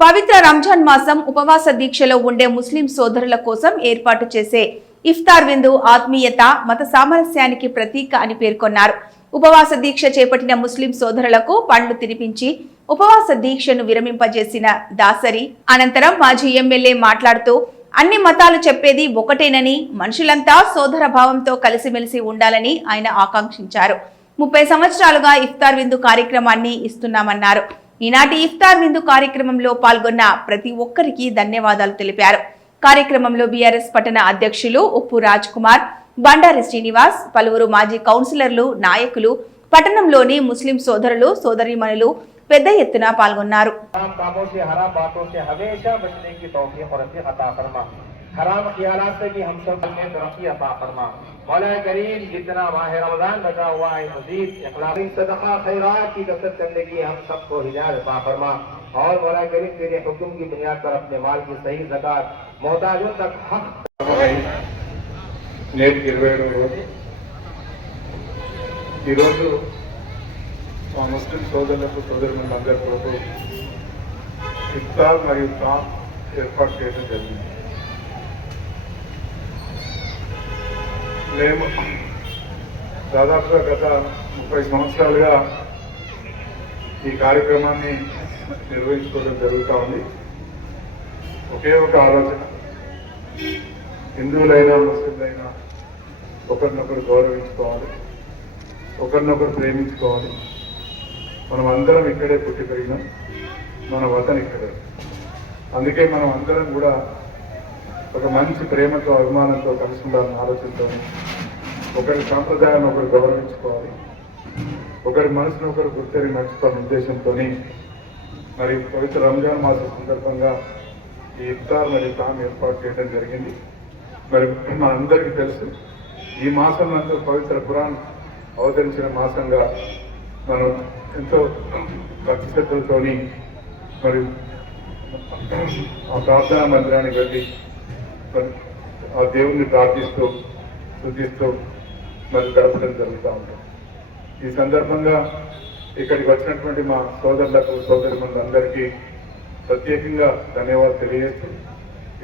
పవిత్ర రంజాన్ మాసం ఉపవాస దీక్షలో ఉండే ముస్లిం సోదరుల కోసం ఏర్పాటు చేసే ఇఫ్తార్ విందు ఆత్మీయత మత సామరస్యానికి ప్రతీక అని పేర్కొన్నారు. ఉపవాస దీక్ష చేపట్టిన ముస్లిం సోదరులకు పండ్లు తినిపించి ఉపవాస దీక్షను విరమింపజేసిన దాసరి అనంతరం మాజీ ఎమ్మెల్యే మాట్లాడుతూ అన్ని మతాలు చెప్పేది ఒకటేనని మనుషులంతా సోదర భావంతో కలిసిమెలిసి ఉండాలని ఆయన ఆకాంక్షించారు. ముప్పై సంవత్సరాలుగా ఇఫ్తార్ విందు కార్యక్రమాన్ని ఇస్తున్నామన్నారు. ఈనాటి ఇఫ్తార్ విందు కార్యక్రమంలో పాల్గొన్న ప్రతి ఒక్కరికి ధన్యవాదాలు తెలిపారు. కార్యక్రమంలో బీఆర్ఎస్ పట్టణ అధ్యక్షులు ఉప్పు రాజ్ కుమార్ బండారి శ్రీనివాస్ పలువురు మాజీ కౌన్సిలర్లు నాయకులు పట్టణంలోని ముస్లిం సోదరులు సోదరీమణులు పెద్ద ఎత్తున పాల్గొన్నారు. हराम कामों से हराम बातों से हमेशा बचने की तौफीक और रफीक अता फरमा हराम ख्यालात से भी हम सब में तरक्की अता फरमा मौला करीम जितना माह रमजान बचा हुआ है मजीद इखलासी सदका खैरात की कसरत करने की हम सबको हिदायत अता फरमा और मौला करीम तेरे हुक्म की बुनियाद पर अपने माल की सही जक़ात मोहताजों तक हक నేటికి ఇరవై ఏడవ రోజు ఈరోజు మా ముస్లిం సోదరులకు సోదరులకు అందరి కొరకు ఇఫ్తార్ మరియు తామ్ ఏర్పాటు చేయడం జరిగింది మేము దాదాపుగా గత ముప్పై సంవత్సరాలుగా ఈ కార్యక్రమాన్ని నిర్వహించుకోవడం జరుగుతూ ఉంది. ఒకే ఒక ఆలోచన. హిందువులైనా ముస్లింలైనా ఒకరినొకరు గౌరవించుకోవాలి ఒకరినొకరు ప్రేమించుకోవాలి. మనం అందరం ఇక్కడే పుట్టి పెరిగినాం మన వతన్ ఇక్కడే. అందుకే మనం అందరం కూడా ఒక మంచి ప్రేమతో అభిమానంతో కలిసి ఉండాలని ఆలోచనతో ఒకరి సాంప్రదాయాన్ని ఒకరు గౌరవించుకోవాలి. ఒకరి మనసును ఒకరు గుర్తెరి నడుచుకోవాలనే ఉద్దేశంతో మరి పవిత్ర రంజాన్ మాసం సందర్భంగా ఈ ఇఫ్తార్ మరియు తాము ఏర్పాటు చేయడం జరిగింది. మరి మనందరికీ తెలుసు ఈ మాసం నందు పవిత్ర పురాణ్ అవతరించిన మాసంగా మనం ఎంతో భక్తి శ్రద్ధలతోని మరి ఆ ప్రార్థనా మందిరానికి వెళ్ళి ఆ దేవుణ్ణి ప్రార్థిస్తూ శుద్ధిస్తూ మరి గడపడం జరుగుతూ ఉంటాం ఈ సందర్భంగా ఇక్కడికి వచ్చినటువంటి మా సోదరులకు సోదరి అందరికీ ప్రత్యేకంగా ధన్యవాదాలు తెలియజేస్తూ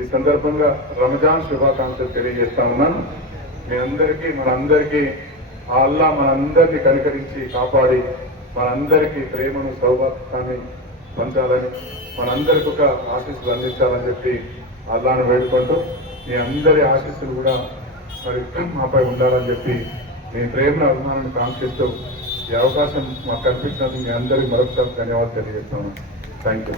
ఈ సందర్భంగా రంజాన్ శుభాకాంక్షలు తెలియజేస్తా ఉన్నాను. మీ అందరికీ మనందరికీ ఆ అల్లా మనందరినీ కనికరించి కాపాడి మనందరికీ ప్రేమను సౌభాగ్యాన్ని పంచాలని మనందరికి ఒక ఆశీస్సులు అందించాలని చెప్పి అల్లాను వేడుకుంటూ మీ అందరి ఆశీస్సులు కూడా మరి మాపై ఉండాలని చెప్పి మీ ప్రేమను అభిమానాన్ని కాంక్షిస్తూ ఈ అవకాశం మాకు కల్పించినందుకు మీ అందరికీ మరొకసారి ధన్యవాదాలు తెలియజేస్తున్నాను. Thank you